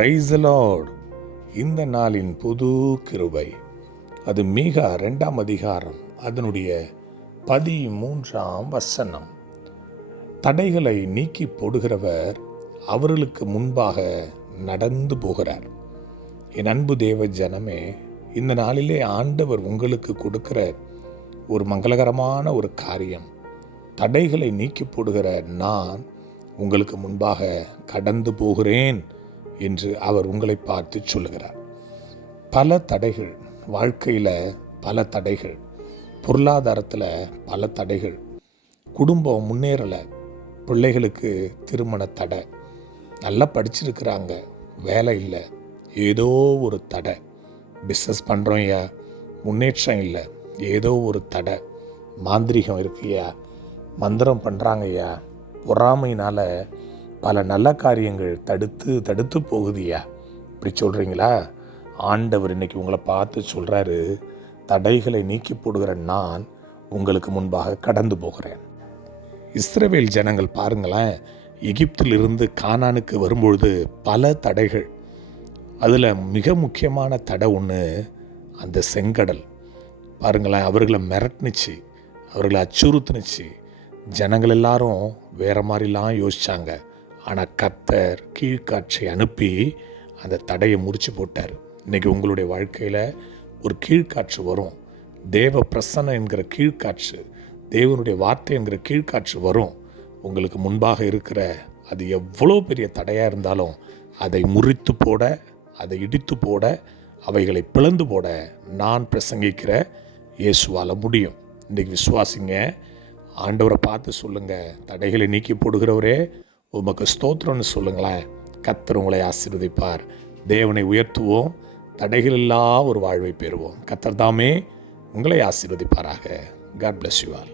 Praise the Lord. இந்த நாளின் புது கிருபை. அது மீகா 2ஆம் அதிகாரம் அதனுடைய 13ஆம் வசனம். தடைகளை நீக்கி போடுகிறவர் அவர்களுக்கு முன்பாக நடந்து போகிறார். என் அன்பு தேவ ஜனமே, இந்த நாளிலே ஆண்டவர் உங்களுக்கு கொடுக்கிற ஒரு மங்களகரமான ஒரு காரியம். தடைகளை நீக்கி போடுகிற நான் உங்களுக்கு முன்பாக கடந்து போகிறேன் என்று அவர் உங்களை பார்த்து சொல்லுகிறார். பல தடைகள், வாழ்க்கையில் பல தடைகள், பொருளாதாரத்தில் பல தடைகள், குடும்பம் முன்னேறலை, பிள்ளைகளுக்கு திருமண தடை, நல்லா படிச்சிருக்கிறாங்க, வேலை இல்லை, ஏதோ ஒரு தடை, பிஸ்னஸ் பண்ணுறோம் ஐயா, முன்னேற்றம் இல்லை, ஏதோ ஒரு தடை, மாந்திரிகம் இருக்குயா, மந்திரம் பண்ணுறாங்க ஐயா, பொறாமையினால் பல நல்ல காரியங்கள் தடுத்து போகுதுயா. இப்படி சொல்கிறீங்களா? ஆண்டவர் இன்னைக்கு உங்களை பார்த்து சொல்கிறாரு, தடைகளை நீக்கி போடுகிற நான் உங்களுக்கு முன்பாக கடந்து போகிறேன். இஸ்ரவேல் ஜனங்கள் பாருங்களேன், எகிப்திலிருந்து கானானுக்கு வரும்பொழுது பல தடைகள். அதில் மிக முக்கியமான தடை ஒன்று அந்த செங்கடல். பாருங்களேன், அவர்களை மிரட்டுனுச்சு, அவர்களை அச்சுறுத்துனுச்சு. ஜனங்கள் எல்லாரும் வேறு மாதிரிலாம் யோசித்தாங்க. ஆனால் கர்த்தர் கீழ்காற்றை அனுப்பி அந்த தடையை முறிச்சு போட்டார். இன்றைக்கி உங்களுடைய வாழ்க்கையில் ஒரு கீழ்காற்று வரும். தேவ பிரசன்னம் என்கிற கீழ்காற்று, தேவனுடைய வார்த்தை என்கிற கீழ்காற்று வரும். உங்களுக்கு முன்பாக இருக்கிற அது எவ்வளோ பெரிய தடையாக இருந்தாலும் அதை முறித்து போட, அதை இடித்து போட, அவைகளை பிளந்து போட நான் பிரசங்கிக்கிற இயேசுவால் முடியும். இன்றைக்கி விசுவாசிங்க, ஆண்டவரை பார்த்து சொல்லுங்கள், தடைகளை நீக்கி போடுகிறவரே உமக்கு ஸ்தோத்திரம்னு சொல்லுங்களேன். கர்த்தர் உங்களை ஆசீர்வதிப்பார். தேவனை உயர்த்துவோம், தடைகள் இல்லா ஒரு வாழ்வை பெறுவோம். கர்த்தர் தாமே உங்களை ஆசீர்வதிப்பாராக. God bless you all.